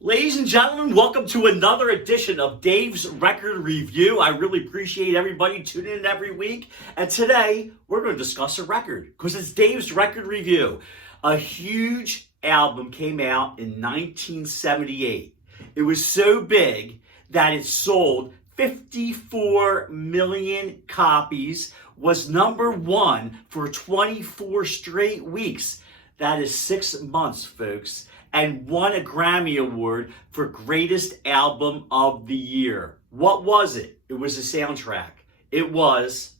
Ladies and gentlemen, welcome to another edition of Dave's Record Review. I really appreciate everybody tuning in every week. And today, we're going to discuss a record because it's Dave's Record Review. A huge album came out in 1978. It was so big that it sold 54 million copies, was number one for 24 straight weeks. That is 6 months, folks. And won a Grammy Award for Greatest Album of the Year. What was it? It was a soundtrack. It was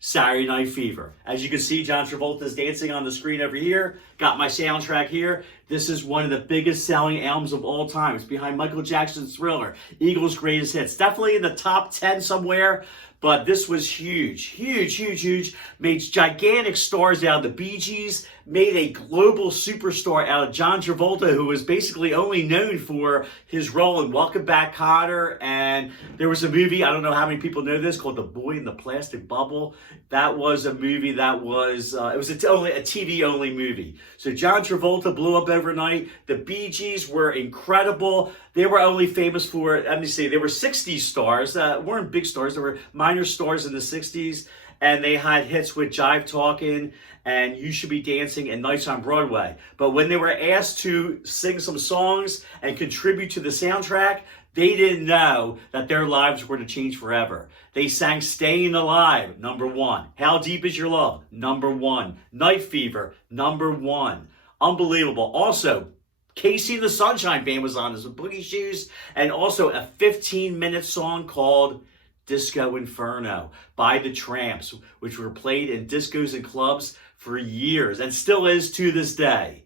Saturday Night Fever. As you can see, John Travolta's dancing on the screen over here. Got my soundtrack here. This is one of the biggest selling albums of all time. It's behind Michael Jackson's Thriller, Eagles' Greatest Hits. Definitely in the top 10 somewhere. But this was huge, huge, huge, huge. Made gigantic stars out of the Bee Gees. Made a global superstar out of John Travolta, who was basically only known for his role in Welcome Back, Kotter. And there was a movie, I don't know how many people know this, called The Boy in the Plastic Bubble. That was a movie that was, it was only a TV-only movie. So John Travolta blew up overnight. The Bee Gees were incredible. They were only famous for, let me see, they were 60s stars. Weren't big stars. They were minor stars in the 60s. And they had hits with Jive Talkin' and You Should Be Dancing and Nights on Broadway. But when they were asked to sing some songs and contribute to the soundtrack, they didn't know that their lives were to change forever. They sang Staying Alive, number one. How Deep Is Your Love, number one. Night Fever, number one. Unbelievable. Also, Casey and the Sunshine Band was on this with Boogie Shoes, and also a 15-minute song called Disco Inferno by the Tramps, which were played in discos and clubs for years and still is to this day.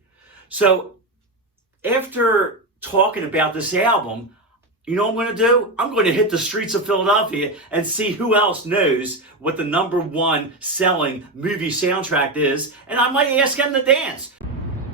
So after talking about this album, you know what I'm going to do? I'm going to hit the streets of Philadelphia and see who else knows what the number one selling movie soundtrack is, and I might ask them to dance.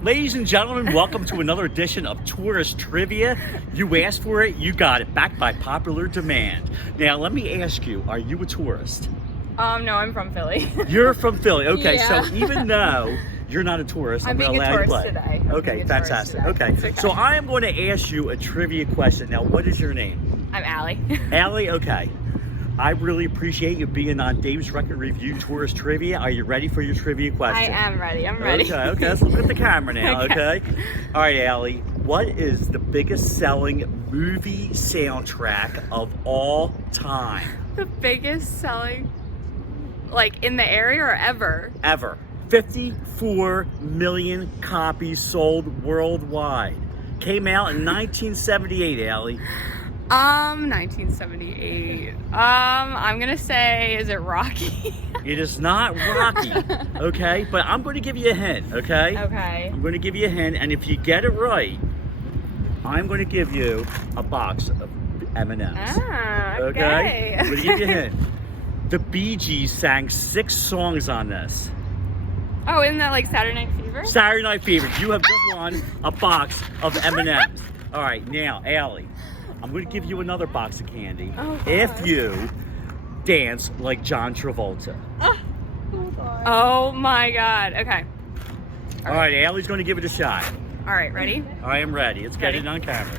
Ladies and gentlemen, welcome to another edition of Tourist Trivia. You asked for it, you got it, backed by popular demand. Now, let me ask you, are you a tourist? No, I'm from Philly. You're from Philly. Okay, Yeah. So even though you're not a tourist, I'm going to allow you to play. Today. Okay, fantastic. Okay. So I am going to ask you a trivia question. Now, what is your name? I'm Allie. Allie, okay. I really appreciate you being on Dave's Record Review Tourist Trivia. Are you ready for your trivia question? I am ready. I'm ready. Okay. Let's look at the camera now, Okay. All right, Allie. What is the biggest selling movie soundtrack of all time? The biggest selling, like in the area or ever? Ever. 54 million copies sold worldwide. Came out in 1978, Allie. 1978. I'm gonna say, is it Rocky? It is not Rocky, okay? But I'm going to give you a hint, okay? Okay. I'm going to give you a hint, and if you get it right, I'm going to give you a box of M&Ms. Ah, okay. Okay? I'm going to give you a hint. The Bee Gees sang 6 songs on this. Oh, isn't that like Saturday Night Fever? Saturday Night Fever. You have just won a box of M&Ms. All right, now, Allie, I'm going to give you another box of candy if you dance like John Travolta. Oh my God. Okay. All right, Allie's going to give it a shot. All right, ready? I am ready. Let's get it on camera.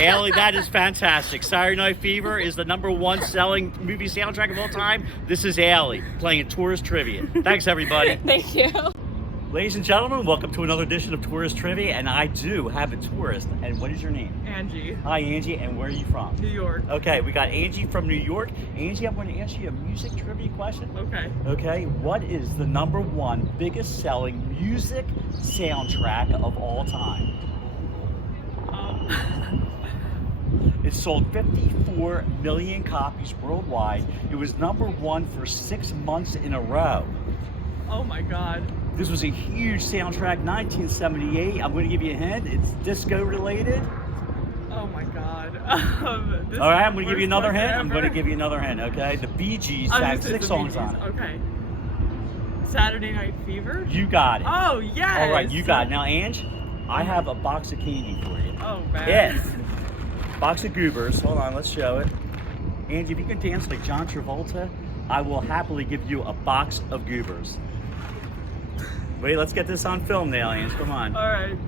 Allie, that is fantastic. Saturday Night Fever is the number one selling movie soundtrack of all time. This is Allie playing Tourist Trivia. Thanks, everybody. Thank you. Ladies and gentlemen, welcome to another edition of Tourist Trivia, and I do have a tourist. And what is your name? Angie. Hi, Angie, and where are you from? New York. Okay, we got Angie from New York. Angie, I'm going to ask you a music trivia question. Okay. Okay, what is the number one biggest selling music soundtrack of all time? It sold 54 million copies worldwide. It was number one for 6 months in a row. Oh my God. This was a huge soundtrack, 1978. I'm going to give you a hint. It's disco related. Oh my God. All right, I'm going to give you another hint. I'm going to give you another hint, okay? The Bee Gees sang 6 songs on it. Okay. Saturday Night Fever? You got it. Oh, yes. All right, you got it. Now, Ange, I have a box of candy for you. Oh, man. Yes. Box of goobers. Hold on, let's show it. Angie, if you can dance like John Travolta, I will happily give you a box of goobers. Wait, let's get this on film now, Ange. Come on. All right.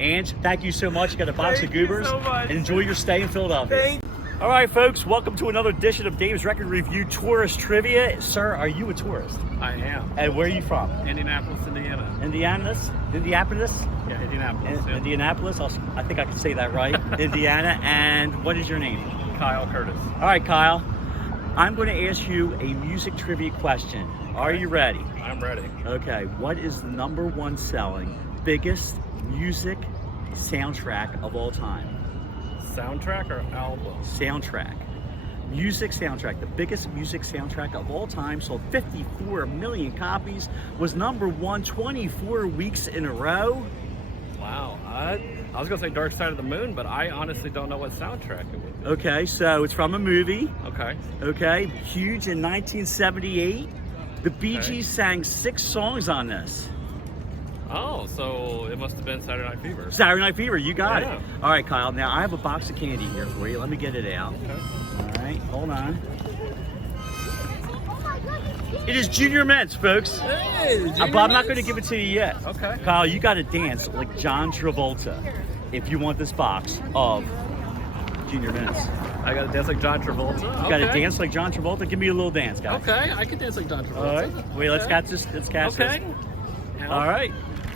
Ange, thank you so much. You got a box Thank of you goobers. so much. And enjoy your stay in Philadelphia. Thank All right, folks, welcome to another edition of Dave's Record Review Tourist Trivia. Sir, are you a tourist? I am. And where are you from? Indianapolis, Indiana. Indianapolis? Yeah, Indianapolis. Yeah. Indianapolis? I think I can say that right. Indiana. And what is your name? Kyle Curtis. All right, Kyle. I'm going to ask you a music trivia question. Are you ready? I'm ready. Okay. What is the number one selling, biggest music soundtrack of all time? Soundtrack or album? Soundtrack. Music soundtrack. The biggest music soundtrack of all time, sold 54 million copies, was number one 24 weeks in a row. Wow. I was going to say Dark Side of the Moon, but I honestly don't know what soundtrack it would be. Okay, so it's from a movie. Okay. Okay, huge in 1978. The Bee Okay. Gees sang 6 songs on this. Oh, so it must have been Saturday Night Fever. Saturday Night Fever, you got Yeah. it. All right, Kyle, now I have a box of candy here for you. Let me get it out. Okay. All right, hold on. It is Junior Mints, folks. Hey, But I'm not going to give it to you yet. Okay. Kyle, you got to dance like John Travolta if you want this box of Junior Mints. I got to dance like John Travolta. You got to dance like John Travolta. Give me a little dance, guys. Okay, I can dance like John Travolta. All right. Wait, let's catch this. Let's catch Okay. this. All right.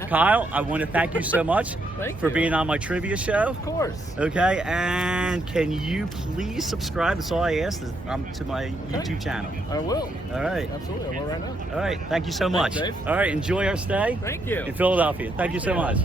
Kyle, I want to thank you so much Thank for you. being on my trivia show. Of course. Okay, and can you please subscribe? That's all I ask to my YouTube channel. I will. All right. Absolutely. I will right now. All right. Thank you so much. Dave. All right. Enjoy our stay Thank you. in Philadelphia. Thank you so much.